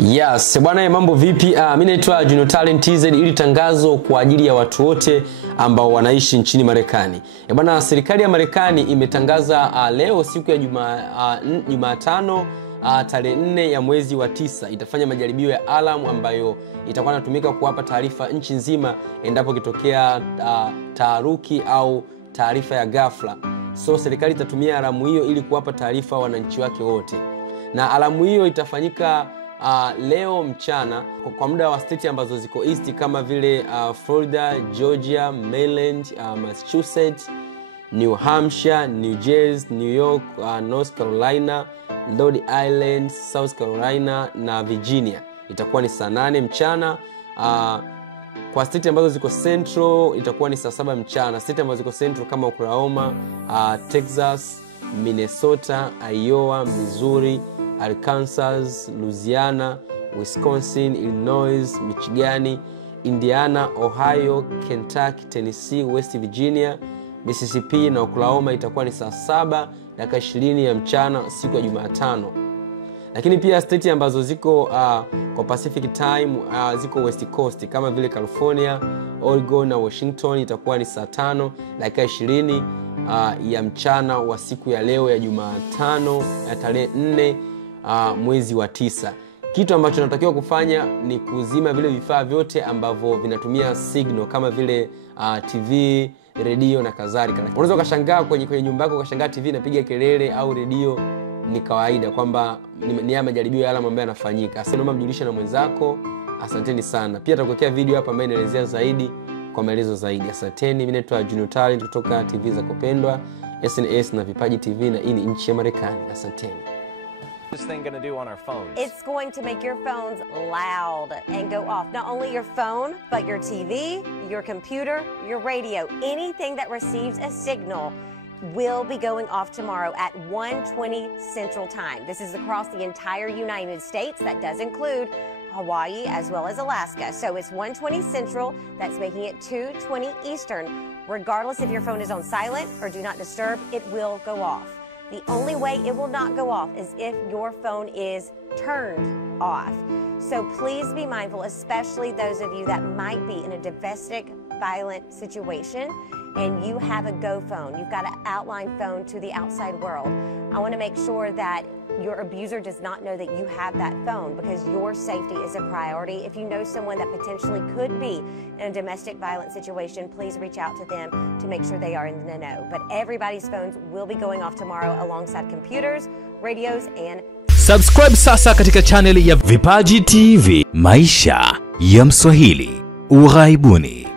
Yes, bwana mambo vipi? Mimi naitwa Junior Talent TZ, ili tangazo kwa ajili ya watu wote ambao wanaishi nchini Marekani. Bwana, serikali ya Marekani imetangaza leo siku ya Jumatano tarehe 4 ya mwezi wa 9 itafanya majaribio ya alamu ambayo itakuwa inatumika kuwapa taarifa nchi nzima endapo kitokea taharuki au taarifa ya ghafla. So serikali itatumia alamu hiyo ili kuwapa taarifa wananchi wake wote. Na alamu hiyo itafanyika leo mchana kwa muda wa state ambazo ziko east kama vile Florida, Georgia, Maryland, Massachusetts, New Hampshire, New Jersey, New York, North Carolina, Rhode Island, South Carolina na Virginia. Itakuwa ni saa 8 mchana. Kwa state ambazo ziko central itakuwa ni saa 7 mchana. State ambazo ziko central kama Oklahoma, Texas, Minnesota, Iowa, Missouri, Arkansas, Louisiana, Wisconsin, Illinois, Michigan, Indiana, Ohio, Kentucky, Tennessee, West Virginia, Mississippi na Oklahoma itakuwa ni saa 7:20 ya mchana siku ya Jumatano. Lakini pia state ambazo ziko kwa Pacific time ziko West Coast kama vile California, Oregon na Washington itakuwa ni saa 5:20 ya mchana wa siku ya leo ya Jumatano ya tarehe 4 mwezi wa 9. Kitu ambacho tunatakiwa kufanya ni kuzima vile vifaa vyote ambavyo vinatumia signal kama vile TV, radio na kadhalika. Unaweza ukashangaa kwenye nyumba yako ukashangaa TV inapiga kelele au radio, ni kawaida kwamba ni ya majaribio ya alamu ambayo yanafanyika. Sasa naomba mjulishe na mwenzako. Asanteni sana. Pia tutakuwekea video hapa ambayo inaelezea zaidi kwa maelezo zaidi. Asanteni. Mimi naitwa Junior Talent kutoka TV za kupendwa, SNS na Vipaji TV, na hii ni nchi ya Marekani. Asanteni. This thing going to do on our phones? It's going to make your phones loud and go off. Not only your phone, but your TV, your computer, your radio. Anything that receives a signal will be going off tomorrow at 1:20 Central Time. This is across the entire United States. That does include Hawaii as well as Alaska. So it's 1:20 Central. That's making it 2:20 Eastern. Regardless if your phone is on silent or do not disturb, it will go off. The only way it will not go off is if your phone is turned off. So please be mindful, especially those of you that might be in a domestic violent situation and you have a go phone. You've got an outline phone to the outside world. I want to make sure that your abuser does not know that you have that phone, because your safety is a priority. If you know someone that potentially could be in a domestic violence situation, please reach out to them to make sure they are in the know. But everybody's phones will be going off tomorrow alongside computers, radios and... Subscribe sasa katika channel ya Vipaji TV, maisha ya Mswahili ughaibuni.